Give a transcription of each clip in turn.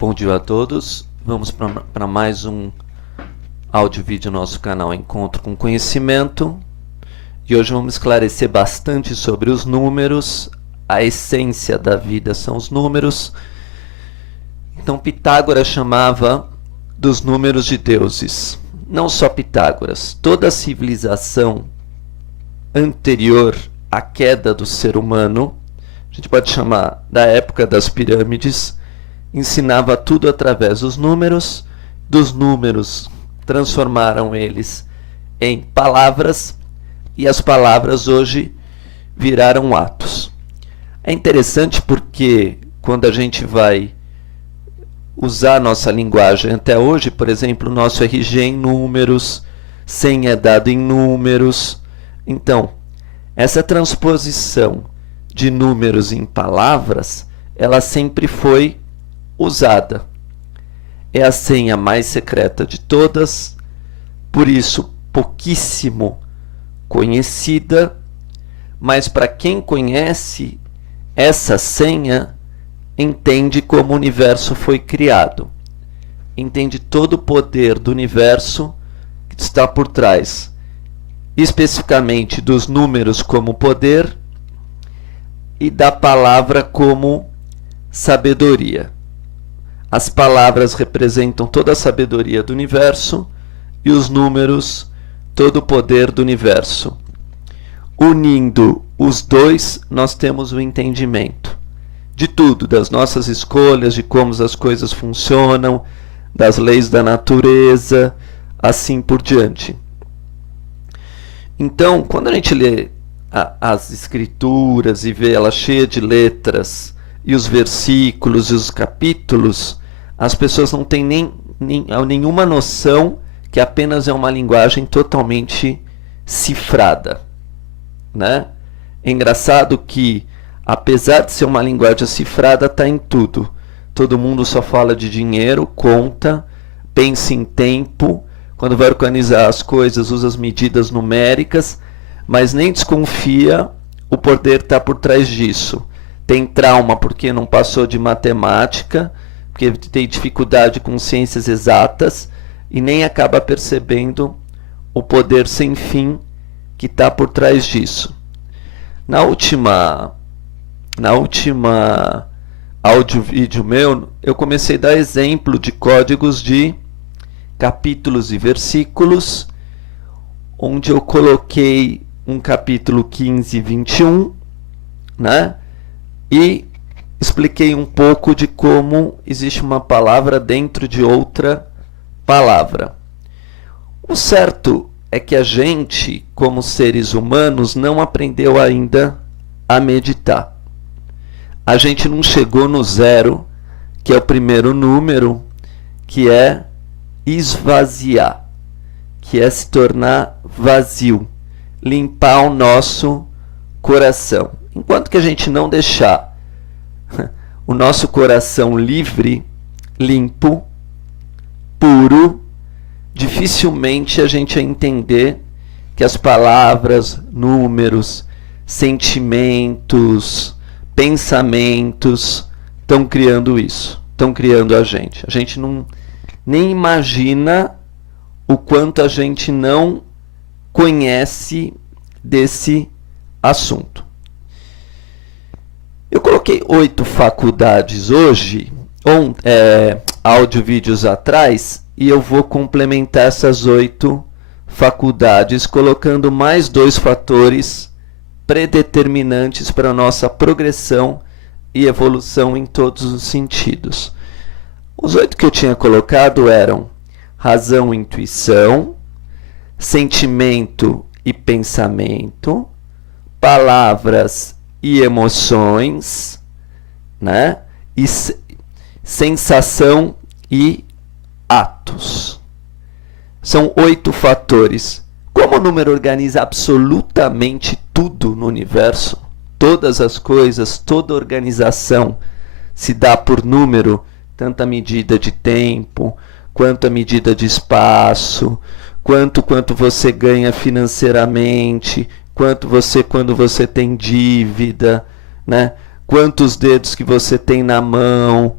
Bom dia a todos. Vamos para mais um áudio vídeo no nosso canal Encontro com Conhecimento. E hoje vamos esclarecer bastante sobre os números. A essência da vida são os números. Então Pitágoras chamava dos números de deuses. Não só Pitágoras, toda a civilização anterior à queda do ser humano, a gente pode chamar da época das pirâmides, ensinava tudo através dos números transformaram eles em palavras, e as palavras hoje viraram atos. É interessante porque quando a gente vai usar a nossa linguagem até hoje, por exemplo, o nosso RG em números, senha é dado em números. Então, essa transposição de números em palavras, ela sempre foi usada. É a senha mais secreta de todas, por isso pouquíssimo conhecida, mas para quem conhece essa senha, entende como o universo foi criado, entende todo o poder do universo que está por trás, especificamente dos números como poder e da palavra como sabedoria. As palavras representam toda a sabedoria do universo e os números todo o poder do universo. Unindo os dois, nós temos o entendimento de tudo, das nossas escolhas, de como as coisas funcionam, das leis da natureza, assim por diante. Então, quando a gente lê as escrituras e vê ela cheia de letras, e os versículos e os capítulos, as pessoas não têm nenhuma noção que apenas é uma linguagem totalmente cifrada, né? É engraçado que, apesar de ser uma linguagem cifrada, está em tudo. Todo mundo só fala de dinheiro, conta, pensa em tempo, quando vai organizar as coisas usa as medidas numéricas, mas nem desconfia o poder está por trás disso. Tem trauma porque não passou de matemática, porque tem dificuldade com ciências exatas e nem acaba percebendo o poder sem fim que está por trás disso. Na última áudio-vídeo meu, eu comecei a dar exemplo de códigos de capítulos e versículos, onde eu coloquei um capítulo 15 e 21, né? E expliquei um pouco de como existe uma palavra dentro de outra palavra. O certo é que a gente, como seres humanos, não aprendeu ainda a meditar. A gente não chegou no zero, que é o primeiro número, que é esvaziar, que é se tornar vazio, limpar o nosso coração. Enquanto que a gente não deixar o nosso coração livre, limpo, puro, dificilmente a gente vai entender que as palavras, números, sentimentos, pensamentos estão criando isso, estão criando a gente. A gente nem imagina o quanto a gente não conhece desse assunto. Eu coloquei 8 faculdades hoje, áudio vídeos atrás, e eu vou complementar essas 8 faculdades colocando mais 2 fatores predeterminantes para a nossa progressão e evolução em todos os sentidos. Os 8 que eu tinha colocado eram razão e intuição, sentimento e pensamento, palavras e emoções, né? E sensação e atos. São 8 fatores. Como o número organiza absolutamente tudo no universo, todas as coisas, toda organização se dá por número, tanto a medida de tempo, quanto a medida de espaço, quanto você ganha financeiramente, quando você tem dívida, né? Quantos dedos que você tem na mão,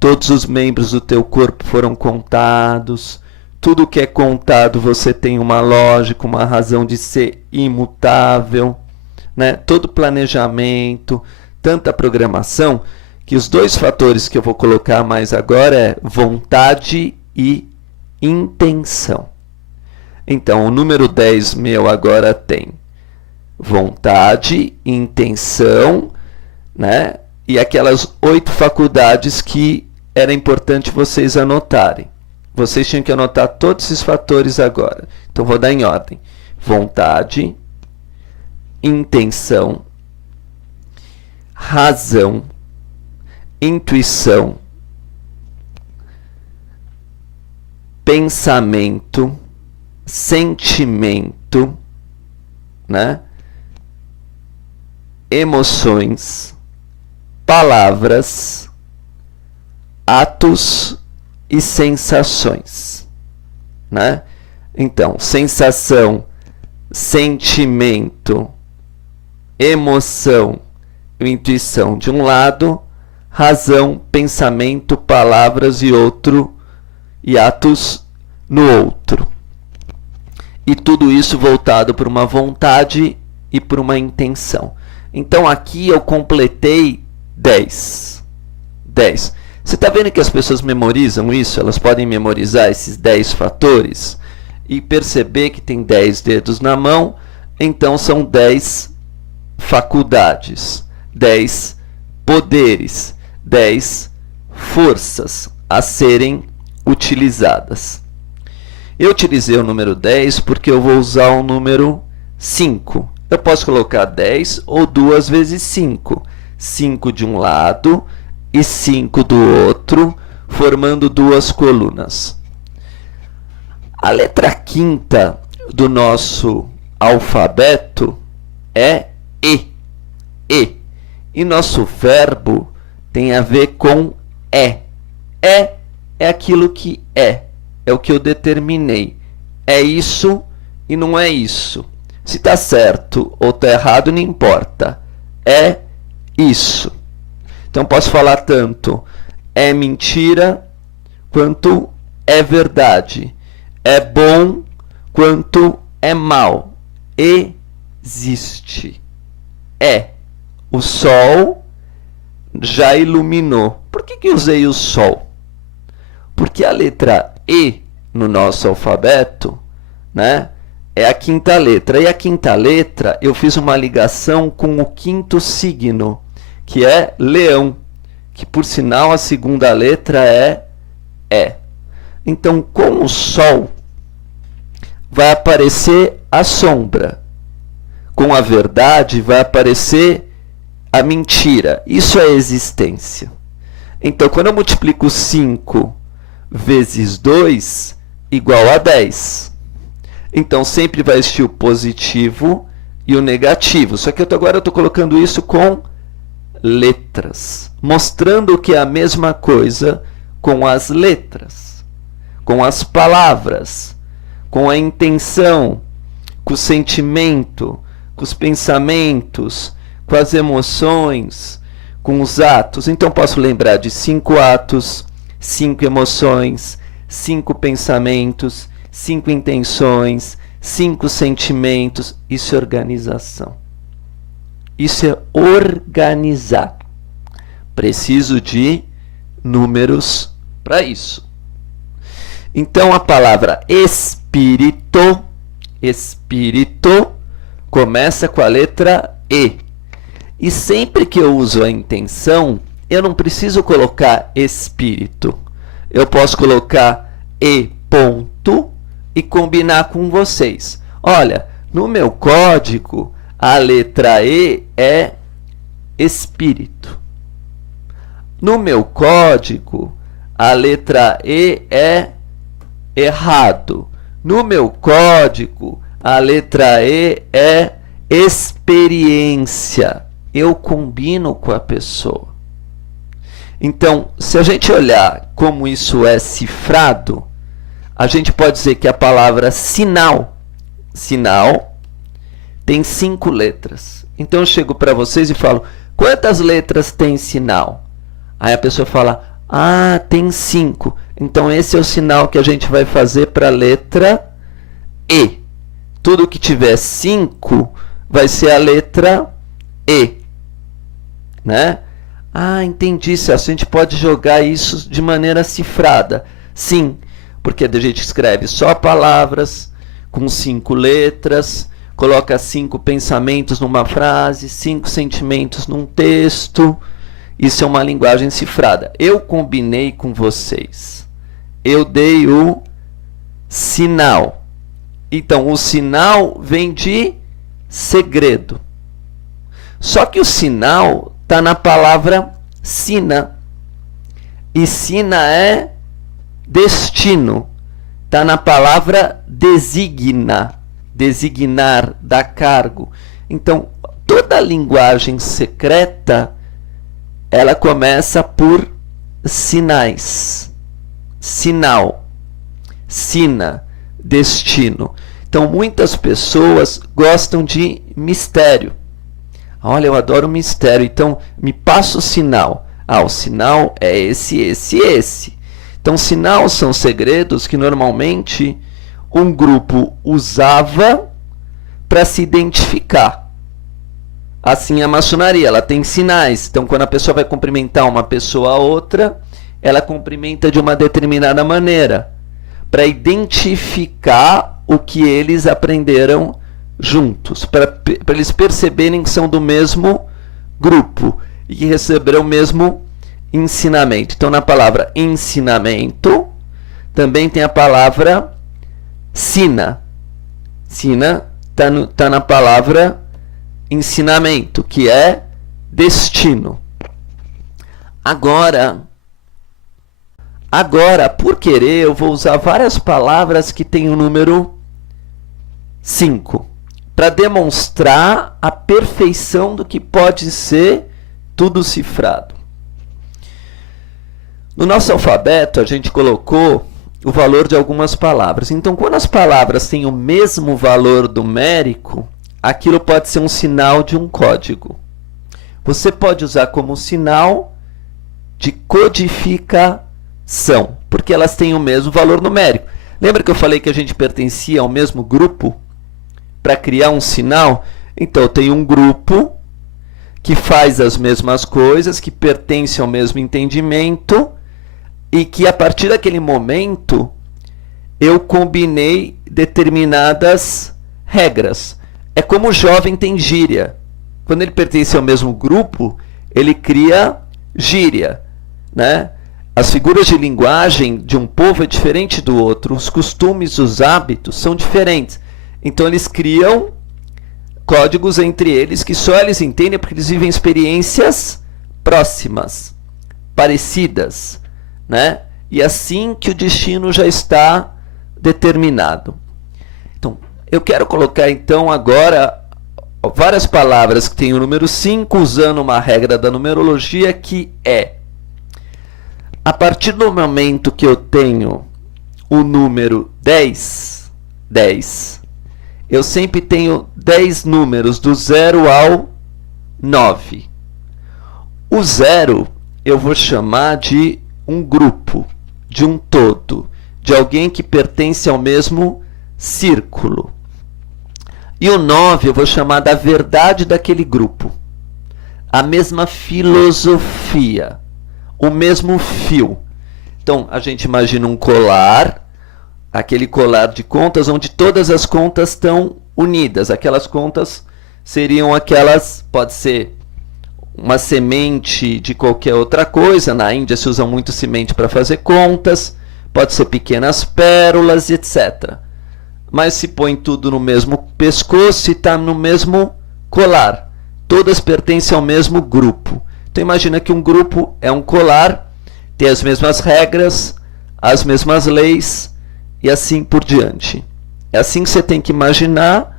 todos os membros do teu corpo foram contados. Tudo que é contado você tem uma lógica, uma razão de ser imutável, né? Todo planejamento, tanta programação, que os dois fatores que eu vou colocar mais agora é vontade e intenção. Então, o número 10 meu agora tem vontade, intenção, né? E aquelas 8 faculdades que era importante vocês anotarem. Vocês tinham que anotar todos esses fatores agora. Então, vou dar em ordem. Vontade, intenção, razão, intuição, pensamento, sentimento, né? Emoções, palavras, atos e sensações, né? Então, sensação, sentimento, emoção, intuição de um lado, razão, pensamento, palavras e atos no outro. E tudo isso voltado por uma vontade e por uma intenção. Então aqui eu completei 10. 10. Você está vendo que as pessoas memorizam isso? Elas podem memorizar esses 10 fatores e perceber que tem 10 dedos na mão, então são 10 faculdades, 10 poderes, 10 forças a serem utilizadas. Eu utilizei o número 10 porque eu vou usar o número 5. Eu posso colocar 10 ou 2 vezes 5. 5 de um lado e 5 do outro, formando 2 colunas. A letra quinta do nosso alfabeto é E. E. E nosso verbo tem a ver com é. É aquilo que é. É o que eu determinei. É isso e não é isso. Se está certo ou está errado, não importa. É isso. Então, posso falar tanto é mentira quanto é verdade. É bom quanto é mal. Existe. É. O sol já iluminou. Por que eu usei o sol? Porque a letra E no nosso alfabeto, né, é a quinta letra. E a quinta letra eu fiz uma ligação com o quinto signo, que é Leão, que por sinal a segunda letra é. Então, com o sol vai aparecer a sombra. Com a verdade vai aparecer a mentira. Isso é existência. Então, quando eu multiplico 5 vezes 2 igual a 10. Então, sempre vai existir o positivo e o negativo. Só que agora eu estou colocando isso com letras, mostrando que é a mesma coisa com as letras, com as palavras, com a intenção, com o sentimento, com os pensamentos, com as emoções, com os atos. Então, posso lembrar de 5 atos, 5 emoções, 5 pensamentos, 5 intenções, 5 sentimentos. Isso é organização. Isso é organizar. Preciso de números para isso. Então, a palavra espírito, começa com a letra E. E sempre que eu uso a intenção, eu não preciso colocar espírito. Eu posso colocar E ponto e combinar com vocês. Olha, no meu código, a letra E é espírito. No meu código, a letra E é errado. No meu código, a letra E é experiência. Eu combino com a pessoa. Então, se a gente olhar como isso é cifrado, a gente pode dizer que a palavra sinal tem 5 letras. Então eu chego para vocês e falo, quantas letras tem sinal? Aí a pessoa fala, Ah, tem 5. Então esse é o sinal que a gente vai fazer para a letra E. Tudo que tiver 5 vai ser a letra E, né? Ah, entendi, Celso. A gente pode jogar isso de maneira cifrada. Sim, porque a gente escreve só palavras com 5 letras, coloca 5 pensamentos numa frase, 5 sentimentos num texto. Isso é uma linguagem cifrada. Eu combinei com vocês. Eu dei o sinal. Então, o sinal vem de segredo. Só que o sinal está na palavra sina. E sina é destino. Está na palavra designa. Designar, dar cargo. Então, toda linguagem secreta, ela começa por sinais. Sinal. Sina. Destino. Então, muitas pessoas gostam de mistério. Olha, eu adoro mistério. Então, me passa o sinal. Ah, o sinal é esse, esse, esse. Então, sinal são segredos que normalmente um grupo usava para se identificar. Assim, a maçonaria, ela tem sinais. Então, quando a pessoa vai cumprimentar uma pessoa a outra, ela cumprimenta de uma determinada maneira, para identificar o que eles aprenderam juntos, para eles perceberem que são do mesmo grupo e que receberam o mesmo ensinamento. Então, na palavra ensinamento, também tem a palavra sina. Sina está na palavra ensinamento, que é destino. Agora, por querer, eu vou usar várias palavras que têm o número 5, para demonstrar a perfeição do que pode ser tudo cifrado. No nosso alfabeto, a gente colocou o valor de algumas palavras. Então, quando as palavras têm o mesmo valor numérico, aquilo pode ser um sinal de um código. Você pode usar como sinal de codificação, porque elas têm o mesmo valor numérico. Lembra que eu falei que a gente pertencia ao mesmo grupo para criar um sinal? Então, eu tenho um grupo que faz as mesmas coisas, que pertence ao mesmo entendimento e que, a partir daquele momento, eu combinei determinadas regras. É como o jovem tem gíria. Quando ele pertence ao mesmo grupo, ele cria gíria, né? As figuras de linguagem de um povo é diferente do outro. Os costumes, os hábitos são diferentes. Então, eles criam códigos entre eles que só eles entendem porque eles vivem experiências próximas, parecidas, né? E assim que o destino já está determinado. Então, eu quero colocar então agora várias palavras que têm o número 5 usando uma regra da numerologia que é: a partir do momento que eu tenho o número 10, eu sempre tenho 10 números, do 0 ao 9. O 0 eu vou chamar de um grupo, de um todo, de alguém que pertence ao mesmo círculo. E o 9 eu vou chamar da verdade daquele grupo, a mesma filosofia, o mesmo fio. Então, a gente imagina um colar, aquele colar de contas onde todas as contas estão unidas. Aquelas contas seriam aquelas, pode ser uma semente de qualquer outra coisa. Na Índia se usa muito semente para fazer contas, pode ser pequenas pérolas, etc. Mas se põe tudo no mesmo pescoço e está no mesmo colar. Todas pertencem ao mesmo grupo. Então imagina que um grupo é um colar, tem as mesmas regras, as mesmas leis e assim por diante. É assim que você tem que imaginar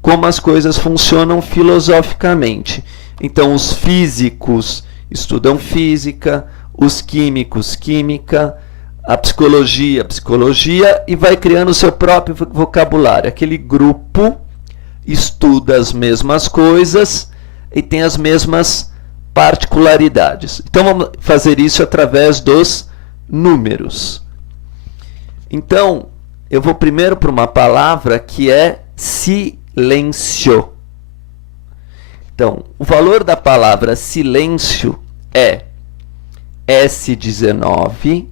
como as coisas funcionam filosoficamente. Então os físicos estudam física, os químicos, química, a psicologia, psicologia, e vai criando o seu próprio vocabulário. Aquele grupo estuda as mesmas coisas e tem as mesmas particularidades. Então vamos fazer isso através dos números. Então, eu vou primeiro para uma palavra que é silêncio. Então, o valor da palavra silêncio é S19,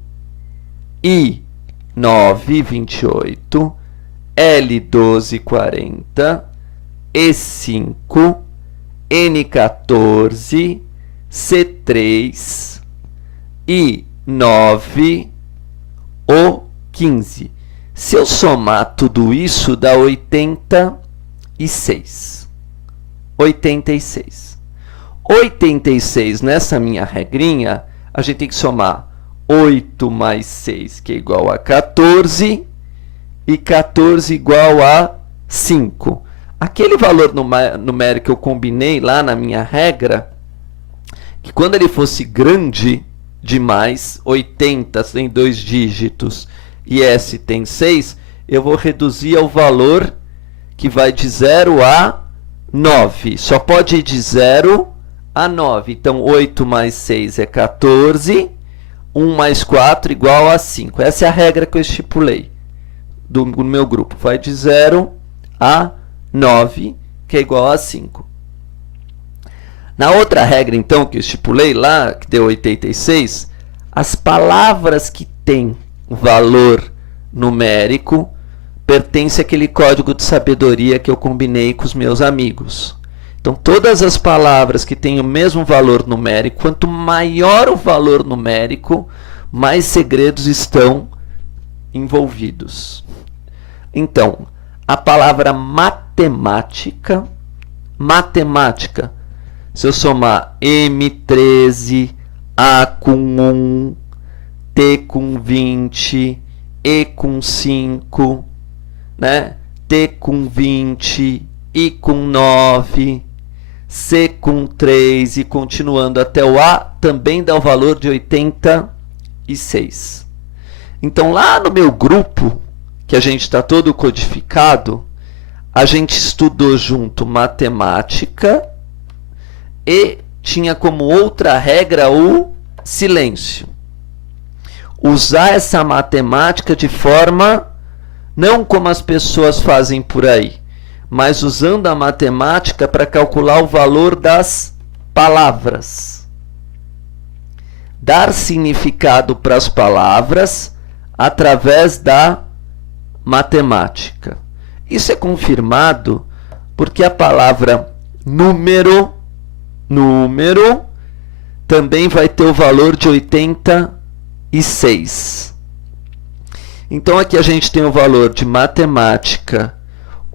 I928, L1240, E5, N14, C3, I9, O15. Se eu somar tudo isso, dá 86. 86. 86, nessa minha regrinha, a gente tem que somar 8 mais 6, que é igual a 14, e 14 igual a 5. Aquele valor numérico que eu combinei lá na minha regra, que quando ele fosse grande demais, 80 tem 2 dígitos e S tem 6, eu vou reduzir ao valor que vai de 0 a 9. Só pode ir de 0 a 9. Então, 8 mais 6 é 14. 1 mais 4 igual a 5. Essa é a regra que eu estipulei do meu grupo. Vai de 0 a 9, que é igual a 5. Na outra regra, então, que eu estipulei lá, que deu 86, as palavras que têm valor numérico pertencem àquele código de sabedoria que eu combinei com os meus amigos. Então, todas as palavras que têm o mesmo valor numérico, quanto maior o valor numérico, mais segredos estão envolvidos. Então, a palavra matemática, se eu somar M13, A com 1, T com 20, E com 5, né? T com 20, I com 9, C com 3 e continuando até o A, também dá o valor de 86. Então, lá no meu grupo, que a gente está todo codificado, a gente estudou junto matemática e tinha como outra regra o silêncio. Usar essa matemática de forma, não como as pessoas fazem por aí, mas usando a matemática para calcular o valor das palavras. Dar significado para as palavras através da matemática. Isso é confirmado porque a palavra número também vai ter o valor de 86. Então aqui a gente tem o valor de matemática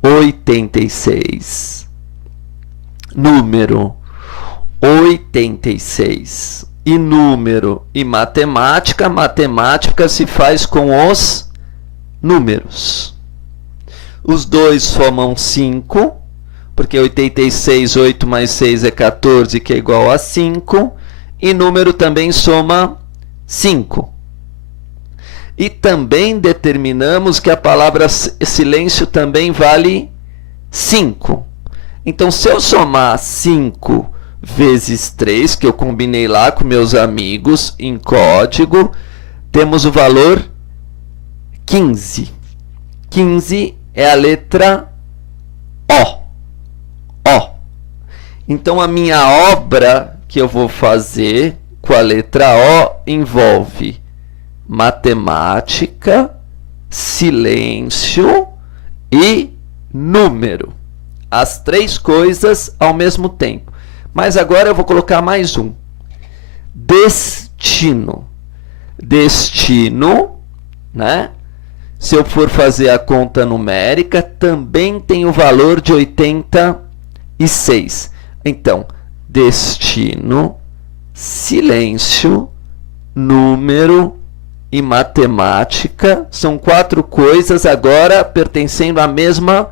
86, número 86 e número e matemática. Matemática se faz com os números. Os dois somam 5, porque 86, 8 mais 6 é 14, que é igual a 5. E número também soma 5. E também determinamos que a palavra silêncio também vale 5. Então, se eu somar 5 vezes 3, que eu combinei lá com meus amigos em código, temos o valor 15. 15 é a letra O. O. Então, a minha obra que eu vou fazer com a letra O envolve matemática, silêncio e número. As três coisas ao mesmo tempo. Mas agora eu vou colocar mais um. Destino. Destino, né? Se eu for fazer a conta numérica, também tem o valor de 86. Então, destino, silêncio, número e matemática são 4 coisas agora pertencendo à mesma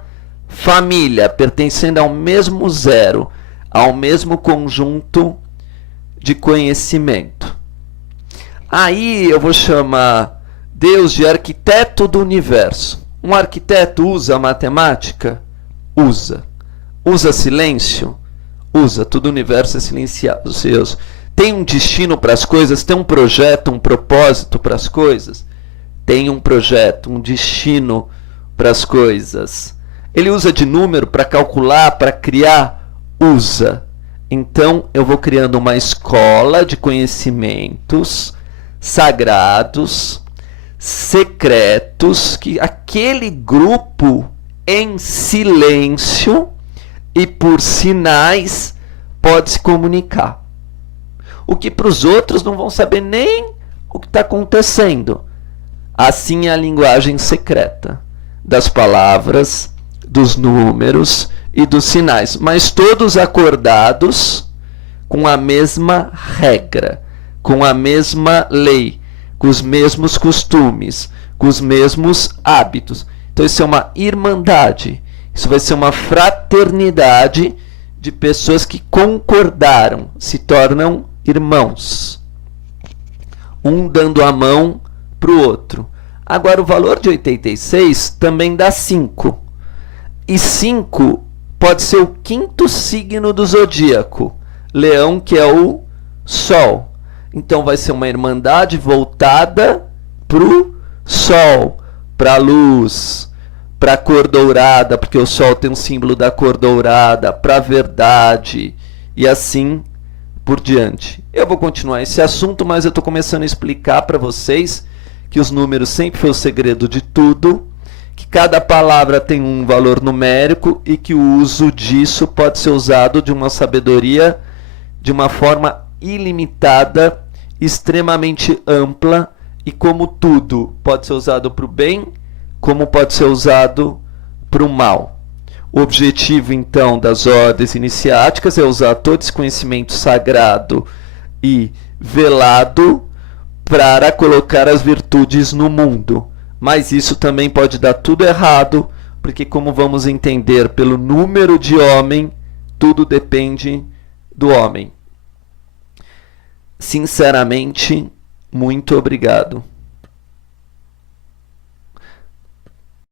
família, pertencendo ao mesmo zero, ao mesmo conjunto de conhecimento. Aí eu vou chamar Deus de arquiteto do universo. Um arquiteto usa matemática? Usa. Usa silêncio? Usa. Todo o universo é silencioso. Tem um destino para as coisas? Tem um projeto, um propósito para as coisas? Tem um projeto, um destino para as coisas. Ele usa de número para calcular, para criar? Usa. Então, eu vou criando uma escola de conhecimentos sagrados, secretos, que aquele grupo em silêncio e por sinais pode se comunicar. O que para os outros não vão saber nem o que está acontecendo. Assim é a linguagem secreta das palavras, dos números e dos sinais, mas todos acordados com a mesma regra, com a mesma lei, com os mesmos costumes, com os mesmos hábitos. Então isso é uma irmandade, isso vai ser uma fraternidade de pessoas que concordaram, se tornam irmãos, um dando a mão para o outro. Agora o valor de 86 também dá 5, e 5 pode ser o quinto signo do zodíaco, Leão, que é o Sol. Então vai ser uma irmandade voltada para o Sol, para a luz, para a cor dourada, porque o Sol tem um símbolo da cor dourada, para a verdade, e assim por diante. Eu vou continuar esse assunto, mas eu estou começando a explicar para vocês que os números sempre foi o segredo de tudo, que cada palavra tem um valor numérico e que o uso disso pode ser usado de uma sabedoria de uma forma ilimitada, extremamente ampla, e como tudo pode ser usado para o bem, como pode ser usado para o mal. O objetivo, então, das ordens iniciáticas é usar todo esse conhecimento sagrado e velado para colocar as virtudes no mundo. Mas isso também pode dar tudo errado, porque, como vamos entender pelo número de homem, tudo depende do homem. Sinceramente, muito obrigado.